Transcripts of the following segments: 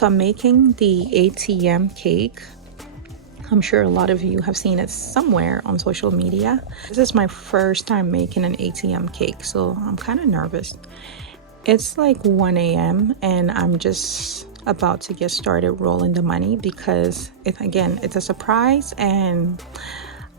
So I'm making the ATM cake. I'm sure a lot of you have seen it somewhere on social media. This is my first time making an ATM cake, so I'm kind of nervous. It's like 1 a.m. and I'm just about to get started rolling the money because it's a surprise, and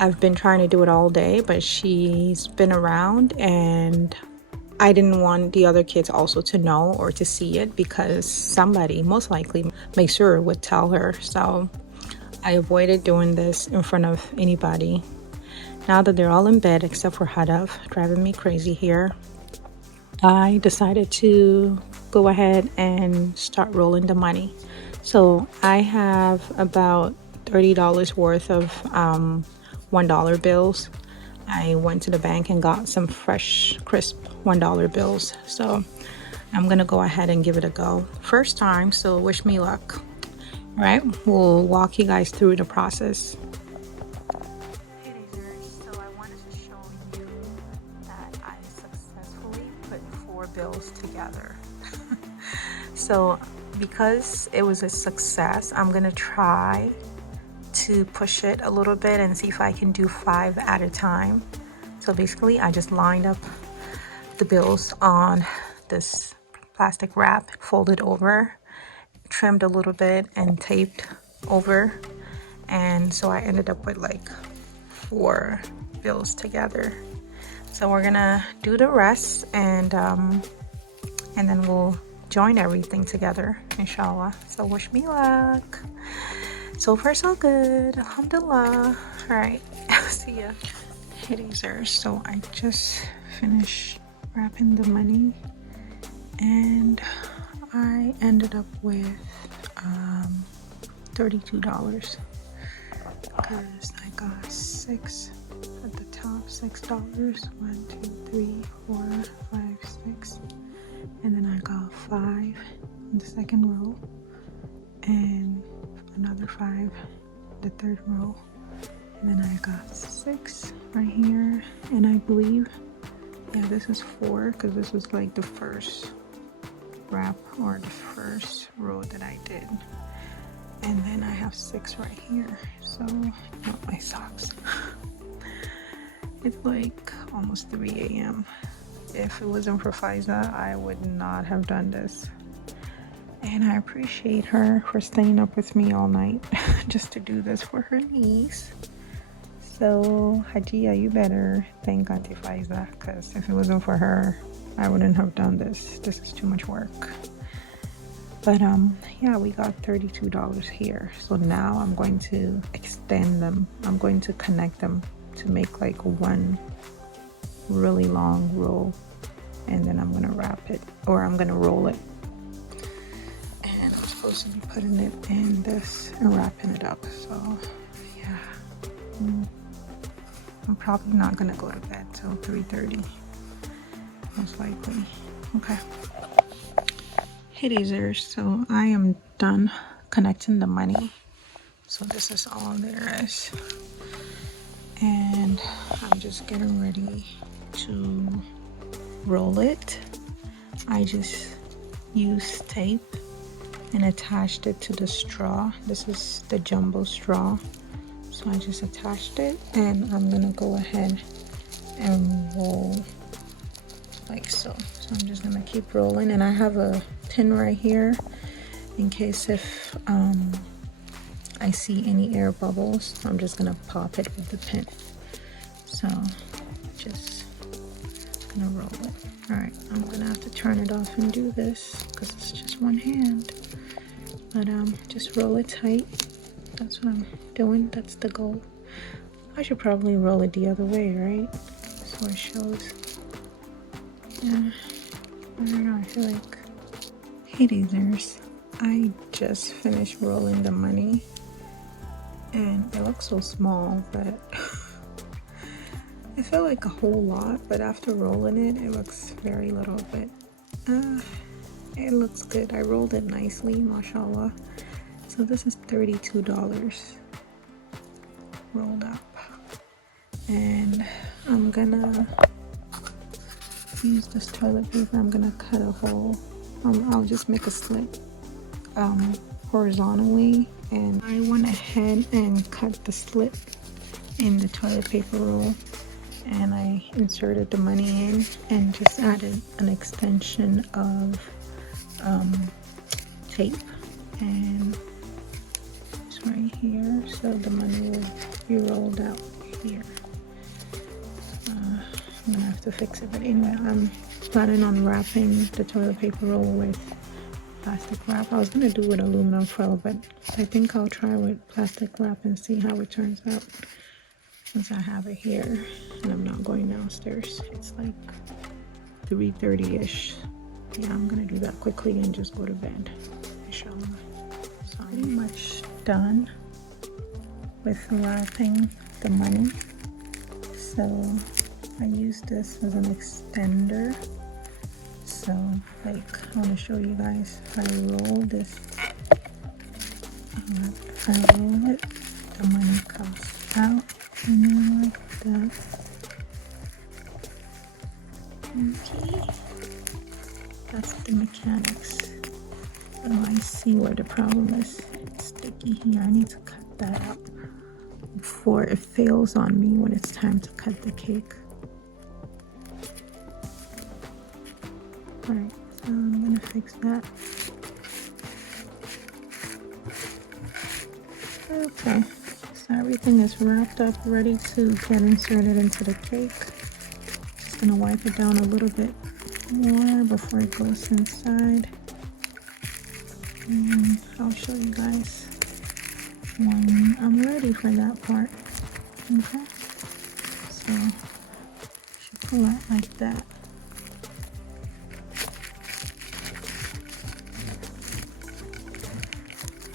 I've been trying to do it all day, but she's been around and I didn't want the other kids also to know or to see it because somebody, most likely, make sure would tell her. So I avoided doing this in front of anybody. Now that they're all in bed except for Hadav, driving me crazy here, I decided to go ahead and start rolling the money. So I have about $30 worth of $1 bills. I went to the bank and got some fresh, crisp $1 bills. So I'm gonna go ahead and give it a go. First time, so wish me luck. All right, we'll walk you guys through the process. Hey Dazers, so I wanted to show you that I successfully put 4 bills together. So because it was a success, I'm gonna try to push it a little bit and see if I can do 5 at a time. So basically I just lined up the bills on this plastic wrap, folded over, trimmed a little bit and taped over, and so I ended up with like 4 bills together. So we're gonna do the rest and then we'll join everything together, inshallah. So wish me luck. So far so good, alhamdulillah. All right, see ya. Hey Dazers, so I just finished wrapping the money and I ended up with $32 because I got 6 at the top, $6. 1, 2, 3, 4, 5, 6, and then I got 5 in the second row and another 5 in the third row, and then I got 6 right here, and I believe, yeah, this is 4 because this was like the first wrap or the first row that I did, and then I have 6 right here. So not my socks. It's like almost 3 a.m. If it wasn't for Faiza, I would not have done this, and I appreciate her for staying up with me all night just to do this for her niece. So Hajia, you better thank Auntie Faiza, because if it wasn't for her, I wouldn't have done this. This is too much work. But yeah, we got $32 here. So now I'm going to extend them. I'm going to connect them to make like one really long roll, and then I'm gonna wrap it, or I'm gonna roll it. And I'm supposed to be putting it in this and wrapping it up. So yeah, I'm probably not gonna go to bed till 3:30. Most likely. Okay. Hey Dazers, so I am done connecting the money. So this is all there is. And I'm just getting ready to roll it. I just used tape and attached it to the straw. This is the jumbo straw. So I just attached it, and I'm gonna go ahead and roll like so. So I'm just gonna keep rolling, and I have a pin right here in case if I see any air bubbles. I'm just gonna pop it with the pin. So just gonna roll it. All right, I'm gonna have to turn it off and do this because it's just one hand. But just roll it tight. That's what I'm doing. That's the goal. I should probably roll it the other way, right? So it shows. Yeah, I don't know, I feel like. Hey Dazers, I just finished rolling the money and it looks so small, but it felt like a whole lot, but after rolling it, it looks very little bit. It looks good. I rolled it nicely, mashallah. So this is $32 rolled up, and I'm gonna use this toilet paper. I'm gonna cut a hole. I'll just make a slit horizontally, and I went ahead and cut the slit in the toilet paper roll, and I inserted the money in and just added an extension of tape, and it's right here, so the money will be rolled out here. I'm gonna have to fix it, but anyway, I'm planning on wrapping the toilet paper roll with plastic wrap. I was gonna do with aluminum foil, but I think I'll try with plastic wrap and see how it turns out, since I have it here and I'm not going downstairs. It's like 3:30ish. Yeah, I'm gonna do that quickly and just go to bed, inshallah. So I'm pretty much done with wrapping the money. So I use this as an extender. So like, I want to show you guys, if I roll this, if I roll it, the money comes out, and then like that. Okay, that's the mechanics. So I see where the problem is. It's sticky here. I need to cut that out before it fails on me when it's time to cut the cake. Alright, so I'm gonna fix that. Okay, so everything is wrapped up, ready to get inserted into the cake. Just gonna wipe it down a little bit more before it goes inside. And I'll show you guys when I'm ready for that part. Okay, so should pull out like that.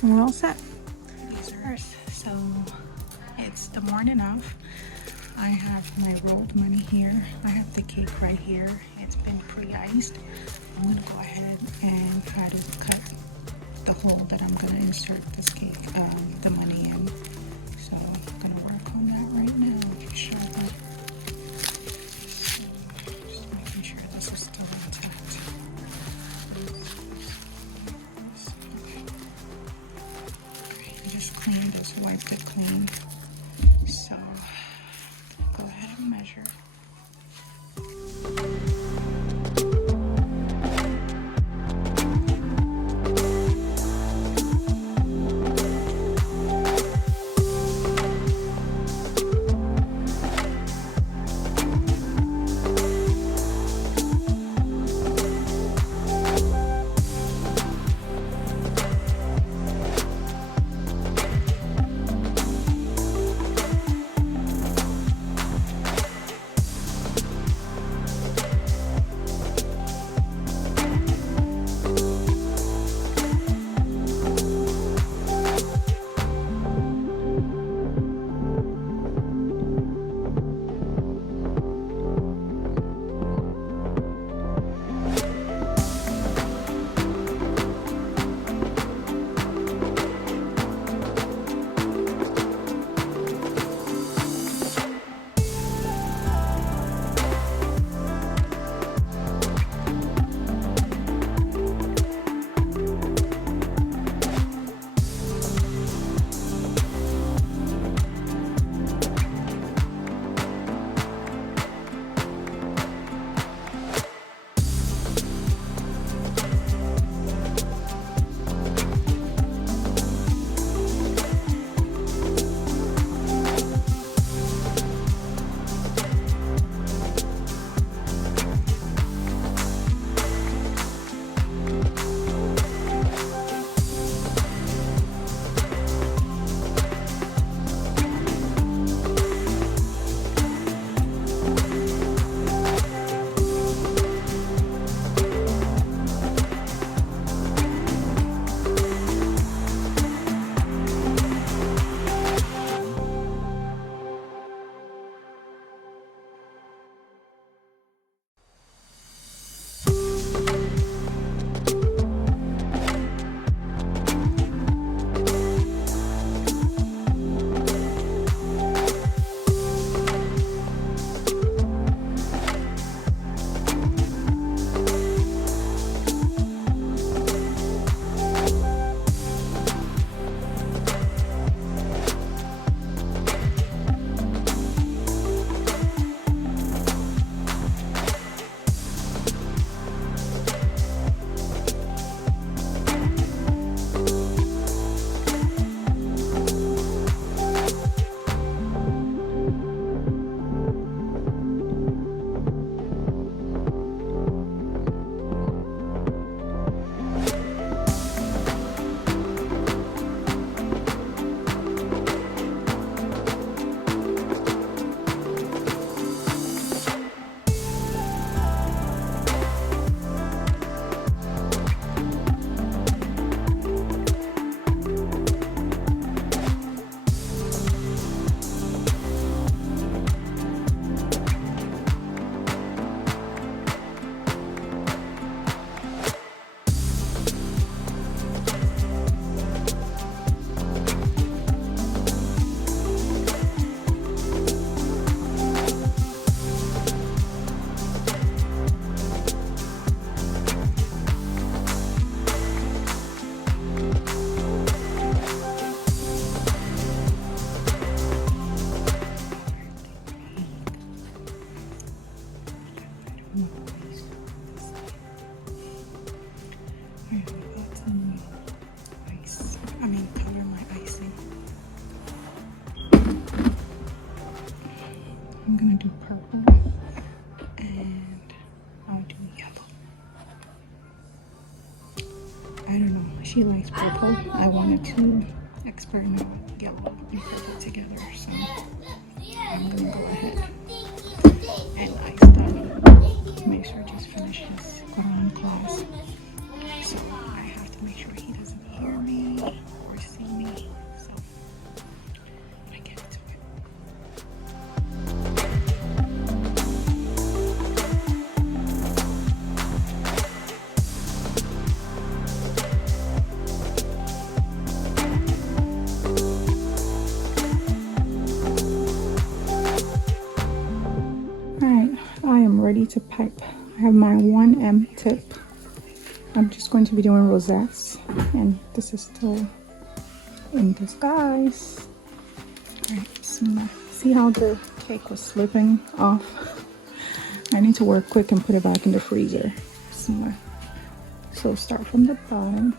We're all set. So it's the morning of. I have my rolled money here. I have the cake right here. It's been pre-iced. I'm gonna go ahead and try to cut the hole that I'm gonna insert this cake, the money in. So I'm gonna work on that right now, inshallah. So just making sure this is still intact. Just cleaned, just wiped it clean. So go ahead and measure. I'm gonna do purple and I'll do yellow. I don't know, she likes purple. I wanted to experiment with yellow and purple together, so I'm gonna go ahead and ice them. Make sure just finish his Quran class. So I have to make sure he doesn't hear me or see me. So I get to it. Alright, I am ready to pipe. I have my 1M tip. I'm just going to be doing rosettes, and this is still in disguise. Alright, see how the cake was slipping off? I need to work quick and put it back in the freezer. So start from the bottom.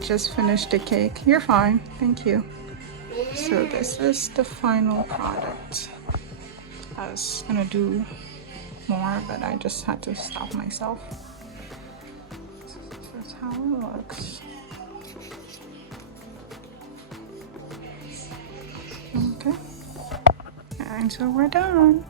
Just finished the cake. You're fine, thank you. So this is the final product. I was gonna do more, but I just had to stop myself. So that's how it looks. Okay, and so we're done.